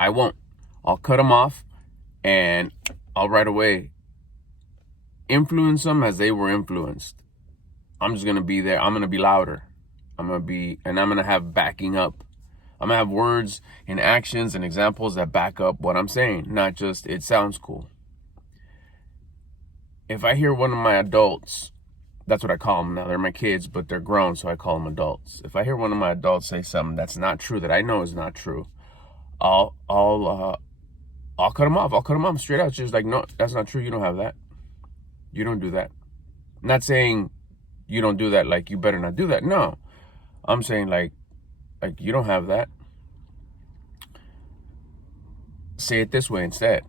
I won't. I'll cut them off, and I'll right away influence them as they were influenced. I'm just going to be there. I'm going to be louder. I'm going to have backing up. I'm going to have words and actions and examples that back up what I'm saying, not just it sounds cool. If I hear one of my adults, that's what I call them now. They're my kids, but they're grown, so I call them adults. If I hear one of my adults say something that's not true, that I know is not true, I'll cut them off. I'll cut them off straight out. It's just like, no, that's not true. You don't have that. You don't do that. I'm not saying you don't do that, like you better not do that. No, I'm saying like you don't have that. Say it this way instead.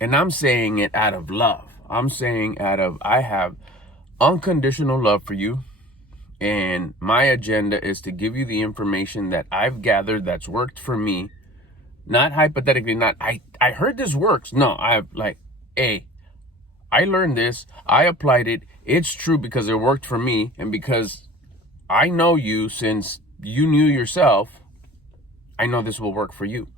And I'm saying it out of love. I'm saying I have unconditional love for you. And my agenda is to give you the information that I've gathered that's worked for me. Not hypothetically, not, I heard this works. No, I learned this. I applied it. It's true because it worked for me. And because I know you since you knew yourself, I know this will work for you.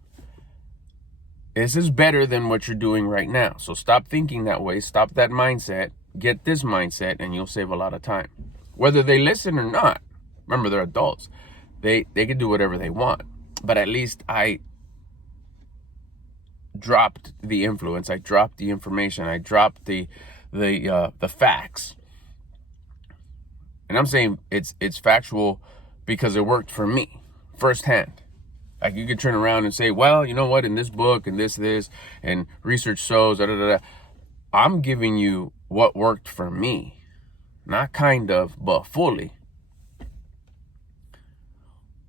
This is better than what you're doing right now. So stop thinking that way. Stop that mindset. Get this mindset and you'll save a lot of time. Whether they listen or not. Remember, they're adults. They can do whatever they want. But at least I dropped the influence. I dropped the information. I dropped the facts. And I'm saying it's factual because it worked for me firsthand. Like you could turn around and say, well, you know what, in this book and this, and research shows, I'm giving you what worked for me. Not kind of, but fully.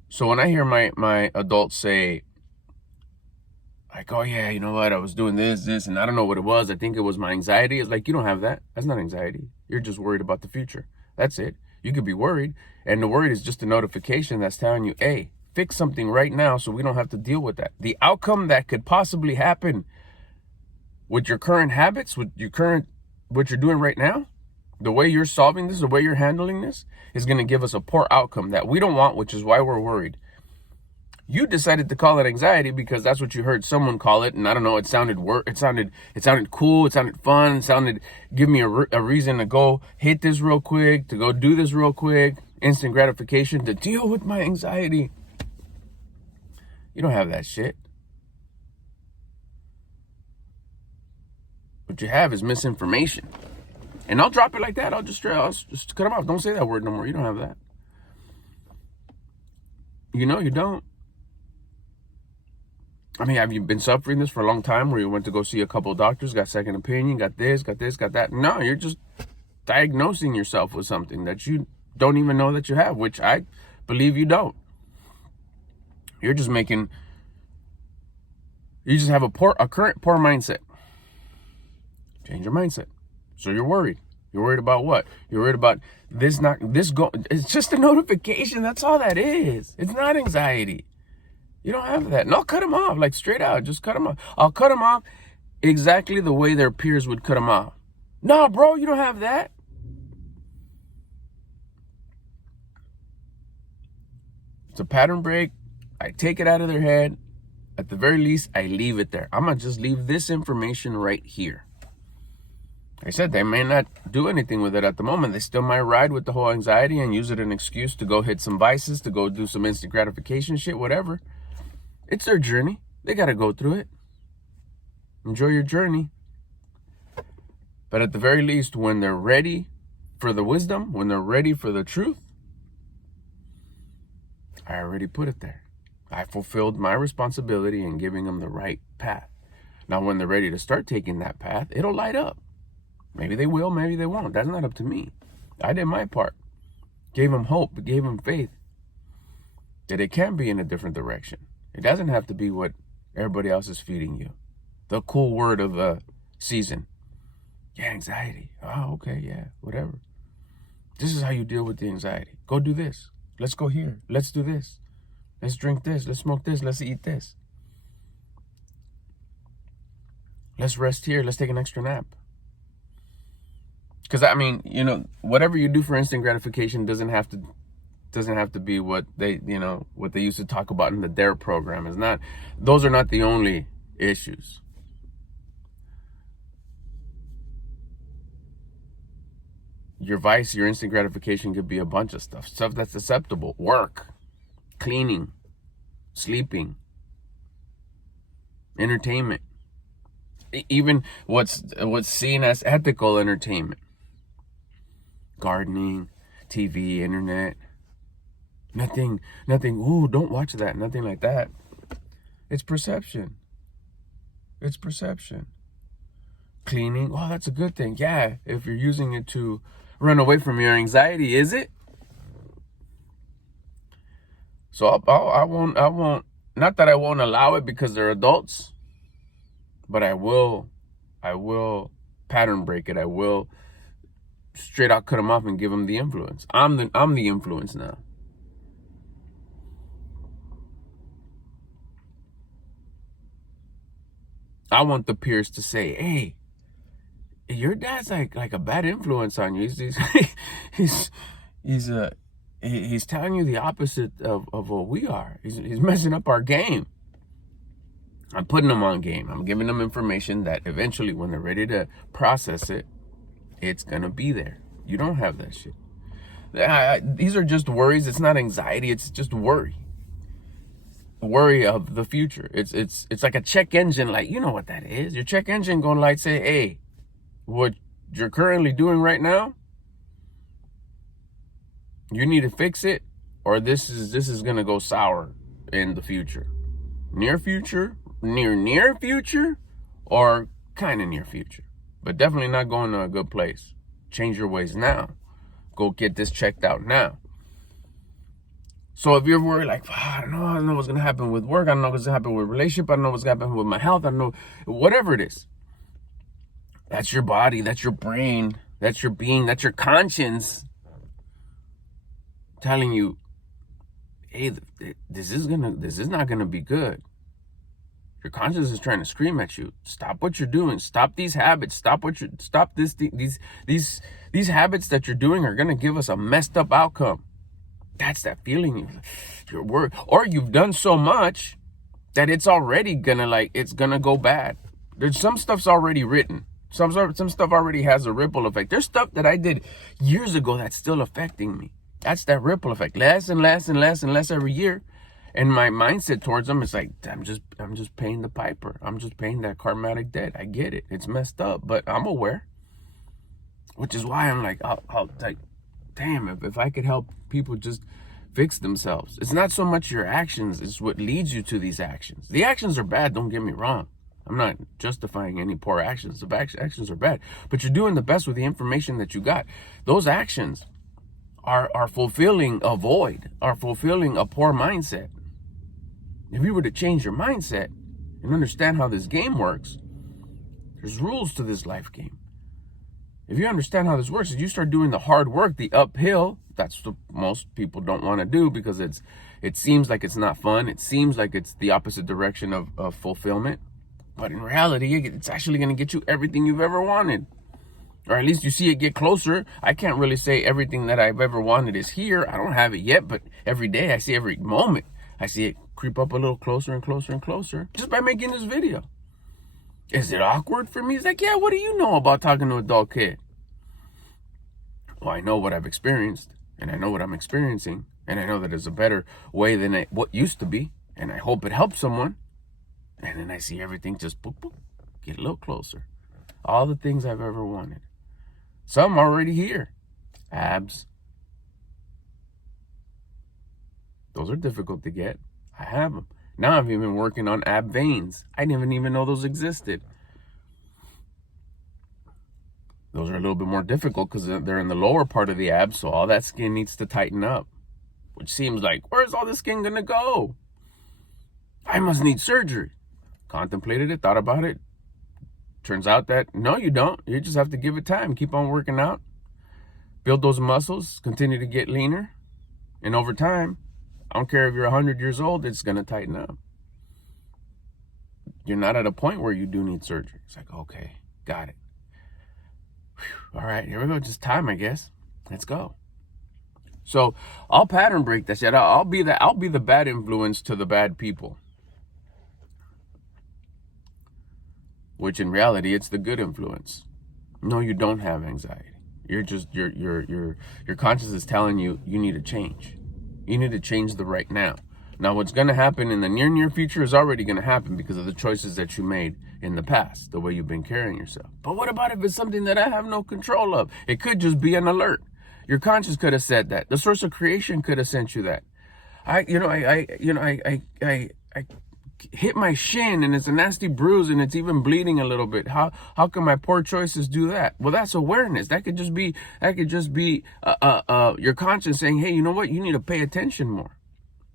So when I hear my adults say, like, oh yeah, you know what, I was doing this, and I don't know what it was. I think it was my anxiety. It's like, you don't have that. That's not anxiety. You're just worried about the future. That's it. You could be worried. And the worried is just a notification that's telling you, hey, fix something right now so we don't have to deal with that. The outcome that could possibly happen with your current habits, with what you're doing right now, the way you're solving this, the way you're handling this, is going to give us a poor outcome that we don't want, which is why we're worried. You decided to call it anxiety because that's what you heard someone call it, and I don't know, it sounded cool, it sounded fun, give me a reason to go hit this real quick, to go do this real quick, instant gratification to deal with my anxiety. You don't have that shit. What you have is misinformation. And I'll drop it like that. I'll just cut them off. Don't say that word no more. You don't have that. You know you don't. I mean, have you been suffering this for a long time where you went to go see a couple of doctors, got second opinion, got this, got that? No, you're just diagnosing yourself with something that you don't even know that you have, which I believe you don't. You just have a current poor mindset. Change your mindset. So you're worried. You're worried about what? You're worried about it's just a notification. That's all that is. It's not anxiety. You don't have that. And I'll cut them off, like straight out. Just cut them off. I'll cut them off exactly the way their peers would cut them off. No, bro, you don't have that. It's a pattern break. I take it out of their head. At the very least, I leave it there. I'm going to just leave this information right here. Like I said, they may not do anything with it at the moment. They still might ride with the whole anxiety and use it as an excuse to go hit some vices, to go do some instant gratification shit, whatever. It's their journey. They got to go through it. Enjoy your journey. But at the very least, when they're ready for the wisdom, when they're ready for the truth, I already put it there. I fulfilled my responsibility in giving them the right path. Now, when they're ready to start taking that path, it'll light up. Maybe they will, maybe they won't. That's not up to me. I did my part. Gave them hope, gave them faith that it can be in a different direction. It doesn't have to be what everybody else is feeding you. The cool word of the season. Yeah, anxiety. Oh, okay, yeah, whatever. This is how you deal with the anxiety. Go do this. Let's go here. Let's do this. Let's drink this. Let's smoke this. Let's eat this. Let's rest here. Let's take an extra nap. Because, I mean, whatever you do for instant gratification doesn't have to doesn't have to be what they, what they used to talk about in the DARE program. Is not, those are not the only issues. Your vice, your instant gratification could be a bunch of stuff that's acceptable. Work, cleaning, sleeping, entertainment, even what's seen as ethical entertainment. Gardening, TV, internet. Nothing, ooh, don't watch that, nothing like that. It's perception. It's perception. Cleaning, oh, that's a good thing. Yeah, if you're using it to run away from your anxiety, is it? So I won't, not that I won't allow it because they're adults, but I will pattern break it. I will straight out cut them off and give them the influence. I'm the influence now. I want the peers to say, hey, your dad's like a bad influence on you. He's telling you the opposite of what we are. He's messing up our game. I'm putting them on game. I'm giving them information that eventually when they're ready to process it, it's going to be there. You don't have that shit. These are just worries. It's not anxiety. It's just worry. Worry of the future. It's like a check engine light. You know what that is. Your check engine going light say, hey, what you're currently doing right now, you need to fix it, or this is going to go sour in the future. Near future, near future, or kind of near future. But definitely not going to a good place. Change your ways now. Go get this checked out now. So if you're worried like, I don't know what's going to happen with work. I don't know what's going to happen with relationship. I don't know what's going to happen with my health. I don't know, whatever it is. That's your body. That's your brain. That's your being. That's your conscience telling you, hey, this is not going to be good. Your conscience is trying to scream at you. Stop what you're doing. Stop these habits. Stop these habits that you're doing are going to give us a messed up outcome. That's that feeling. You're worried. Or you've done so much that it's already it's gonna go bad. There's some stuff's already written. Some stuff already has a ripple effect. There's stuff that I did years ago that's still affecting me. That's that ripple effect. Less and less and less and less every year. And my mindset towards them is like, I'm just paying the piper. I'm just paying that karmatic debt. I get it. It's messed up, but I'm aware. Which is why I'm like, I'll like, damn, if I could help people just fix themselves. It's not so much your actions, it's what leads you to these actions. The actions are bad, don't get me wrong. I'm not justifying any poor actions. The actions are bad, but you're doing the best with the information that you got. Those actions are fulfilling a void, are fulfilling a poor mindset. If you were to change your mindset and understand how this game works, there's rules to this life game. If you understand how this works, if you start doing the hard work, the uphill, that's what most people don't want to do because it seems like it's not fun. It seems like it's the opposite direction of fulfillment. But in reality, it's actually going to get you everything you've ever wanted. Or at least you see it get closer. I can't really say everything that I've ever wanted is here. I don't have it yet, but every day I see every moment, I see it creep up a little closer and closer and closer just by making this video. Is it awkward for me? It's like, yeah, what do you know about talking to an adult kid? Well, I know what I've experienced, and I know what I'm experiencing, and I know that it's a better way than what used to be, and I hope it helps someone. And then I see everything just boop, boop, get a little closer. All the things I've ever wanted. Some already here. Abs. Those are difficult to get. I have them. Now I've even been working on ab veins. I didn't even know those existed. Those are a little bit more difficult because they're in the lower part of the abs, so all that skin needs to tighten up. Which seems like, where's all this skin gonna go? I must need surgery. Contemplated it, thought about it. Turns out that, no, you don't. You just have to give it time. Keep on working out. Build those muscles. Continue to get leaner. And over time, I don't care if you're 100 years old, it's going to tighten up. You're not at a point where you do need surgery. It's like, okay, got it. Whew. All right, here we go. Just time, I guess. Let's go. So I'll pattern break that shit. I'll be the bad influence to the bad people. Which in reality, it's the good influence. No, you don't have anxiety. You're just your conscience is telling you need to change. You need to change the right now. Now, what's going to happen in the near future is already going to happen because of the choices that you made in the past, the way you've been carrying yourself. But what about if it's something that I have no control of? It could just be an alert. Your conscience could have said that. The source of creation could have sent you that. I hit my shin and it's a nasty bruise and it's even bleeding a little bit. How can my poor choices do that? Well, that's awareness. That could just be your conscience saying, hey, you know what? You need to pay attention more.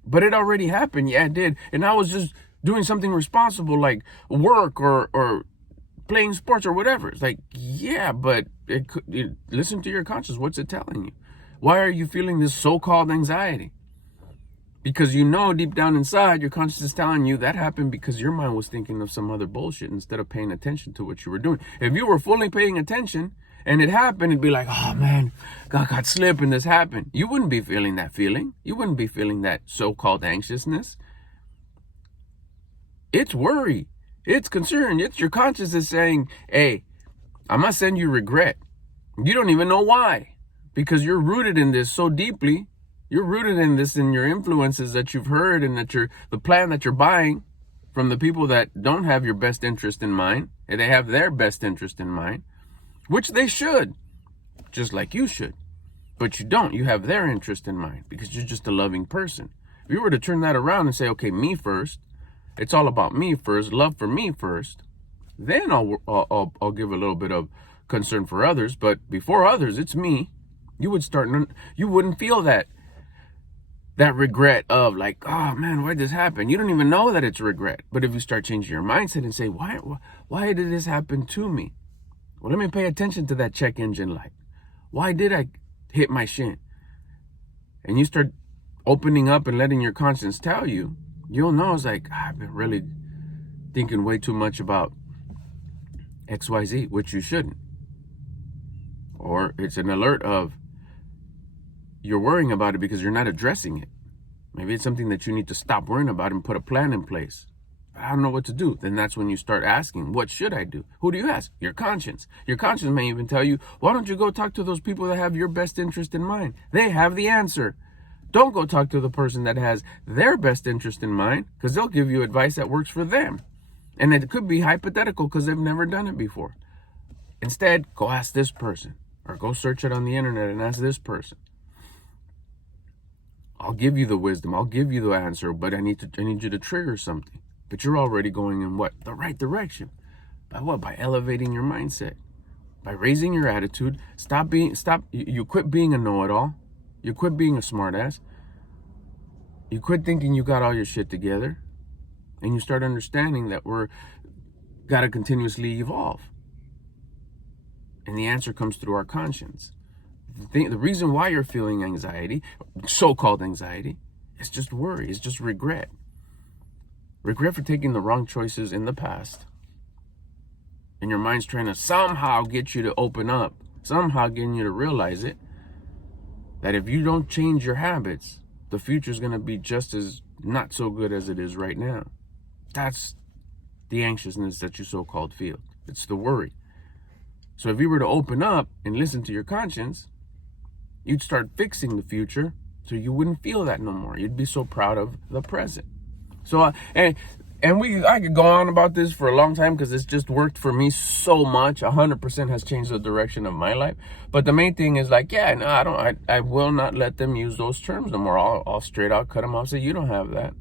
But it already happened. Yeah, it did. And I was just doing something responsible like work or playing sports or whatever. It's like, yeah, but listen to your conscience. What's it telling you? Why are you feeling this so-called anxiety? Because you know deep down inside, your conscience is telling you that happened because your mind was thinking of some other bullshit instead of paying attention to what you were doing. If you were fully paying attention and it happened, it'd be like, oh man, God got slip and this happened. You wouldn't be feeling that feeling. You wouldn't be feeling that so-called anxiousness. It's worry. It's concern. It's your conscience is saying, hey, I'm going to send you regret. You don't even know why. Because you're rooted in this so deeply. You're rooted in this, in your influences that you've heard and that the plan that you're buying from the people that don't have your best interest in mind. And they have their best interest in mind, which they should, just like you should. But you don't. You have their interest in mind because you're just a loving person. If you were to turn that around and say, okay, me first, it's all about me first, love for me first, then I'll give a little bit of concern for others. But before others, it's me. You wouldn't feel that regret of like, oh man, why did this happen? You don't even know that it's regret. But if you start changing your mindset and say, why did this happen to me? Well, let me pay attention to that check engine light. Why did I hit my shin? And you start opening up and letting your conscience tell you, you'll know it's like, I've been really thinking way too much about XYZ, which you shouldn't. Or it's an alert of you're worrying about it because you're not addressing it. Maybe it's something that you need to stop worrying about and put a plan in place. But I don't know what to do. Then that's when you start asking, what should I do? Who do you ask? Your conscience. Your conscience may even tell you, why don't you go talk to those people that have your best interest in mind? They have the answer. Don't go talk to the person that has their best interest in mind because they'll give you advice that works for them. And it could be hypothetical because they've never done it before. Instead, go ask this person or go search it on the internet and ask this person. I'll give you the wisdom. I'll give you the answer, but I need you to trigger something. But you're already going in what? The right direction. By what? By elevating your mindset. By raising your attitude. You quit being a know-it-all. You quit being a smartass. You quit thinking you got all your shit together. And you start understanding that we're got to continuously evolve. And the answer comes through our conscience. The reason why you're feeling anxiety, so-called anxiety, is just worry. It's just regret. Regret for taking the wrong choices in the past. And your mind's trying to somehow get you to open up, somehow getting you to realize it, that if you don't change your habits, the future's going to be just as not so good as it is right now. That's the anxiousness that you so-called feel. It's the worry. So if you were to open up and listen to your conscience, you'd start fixing the future so you wouldn't feel that no more. You'd be so proud of the present. So, I could go on about this for a long time because it's just worked for me so much. 100% has changed the direction of my life. But the main thing is like, yeah, no, I will not let them use those terms no more. I'll straight out cut them off. Say, you don't have that.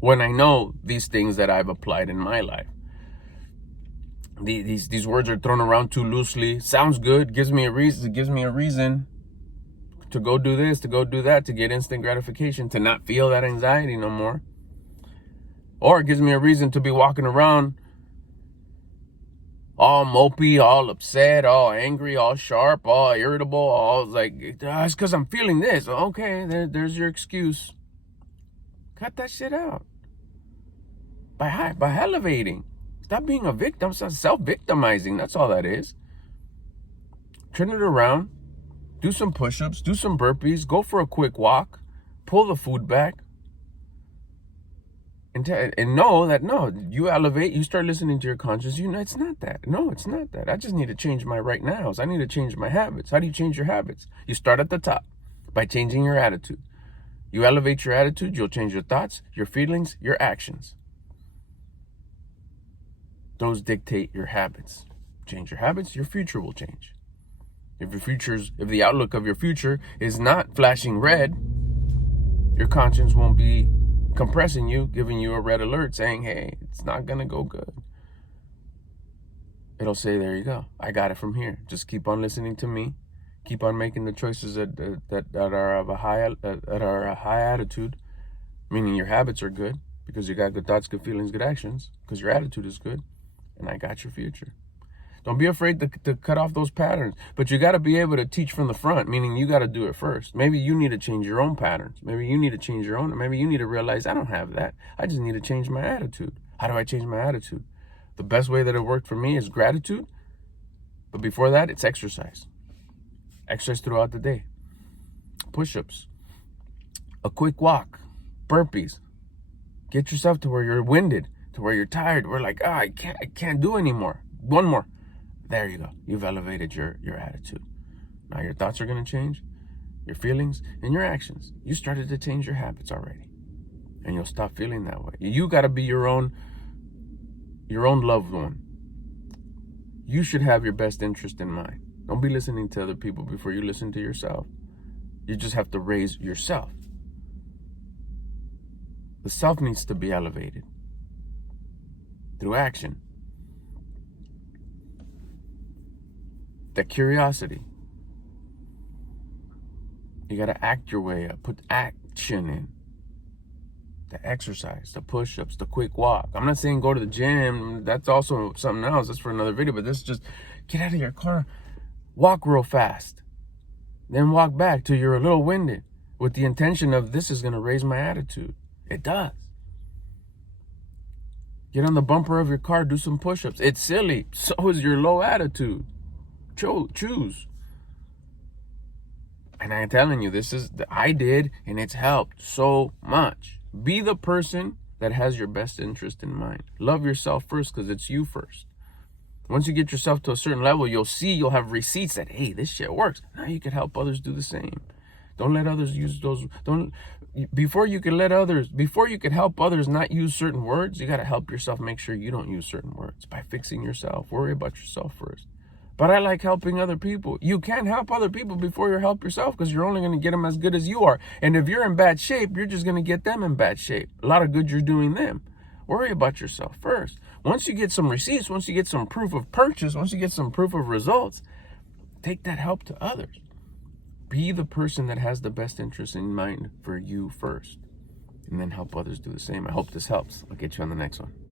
When I know these things that I've applied in my life. These words are thrown around too loosely. Sounds good. Gives me a reason. It gives me a reason to go do this, to go do that, to get instant gratification, to not feel that anxiety no more. Or it gives me a reason to be walking around all mopey, all upset, all angry, all sharp, all irritable, all like, it's because I'm feeling this. Okay, there's your excuse. Cut that shit out. By elevating. Stop being a victim. Stop self-victimizing. That's all that is. Turn it around Do some push-ups, do some burpees, go for a quick walk, pull the food back, and know that, no, you elevate, you start listening to your conscience. You know, it's not that. No, it's not that. I just need to change my right nows. I need to change my habits. How do you change your habits? You start at the top by changing your attitude. You elevate your attitude, you'll change your thoughts, your feelings, your actions. Those dictate your habits. Change your habits, your future will change. If the outlook of your future is not flashing red, your conscience won't be compressing you, giving you a red alert saying, hey, it's not going to go good. It'll say, there you go. I got it from here. Just keep on listening to me. Keep on making the choices that are of a high attitude, meaning your habits are good because you got good thoughts, good feelings, good actions, because your attitude is good, and I got your future. Don't be afraid to cut off those patterns, but you got to be able to teach from the front, meaning you got to do it first. Maybe you need to change your own patterns. Maybe you need to change your own. Maybe you need to realize, I don't have that. I just need to change my attitude. How do I change my attitude? The best way that it worked for me is gratitude. But before that, it's exercise. Exercise throughout the day. Push-ups. A quick walk. Burpees. Get yourself to where you're winded, to where you're tired. We're like, I can't do anymore. One more. There you go. You've elevated your attitude. Now your thoughts are going to change, your feelings, and your actions. You started to change your habits already. And you'll stop feeling that way. You got to be your own loved one. You should have your best interest in mind. Don't be listening to other people before you listen to yourself. You just have to raise yourself. The self needs to be elevated through action. The curiosity. You got to act your way up. Put action in. The exercise, the push-ups, the quick walk. I'm not saying go to the gym. That's also something else. That's for another video. But this is just get out of your car. Walk real fast. Then walk back till you're a little winded with the intention of this is going to raise my attitude. It does. Get on the bumper of your car. Do some push-ups. It's silly. So is your low attitude. Choose. And I'm telling you, I did, and it's helped so much. Be the person that has your best interest in mind. Love yourself first because it's you first. Once you get yourself to a certain level, you'll have receipts that, hey, this shit works. Now you can help others do the same. Don't let others use those. Before you can help others not use certain words, you got to help yourself make sure you don't use certain words by fixing yourself. Worry about yourself first. But I like helping other people. You can't help other people before you help yourself because you're only going to get them as good as you are. And if you're in bad shape, you're just going to get them in bad shape. A lot of good you're doing them. Worry about yourself first. Once you get some receipts, once you get some proof of purchase, once you get some proof of results, take that help to others. Be the person that has the best interest in mind for you first. And then help others do the same. I hope this helps. I'll get you on the next one.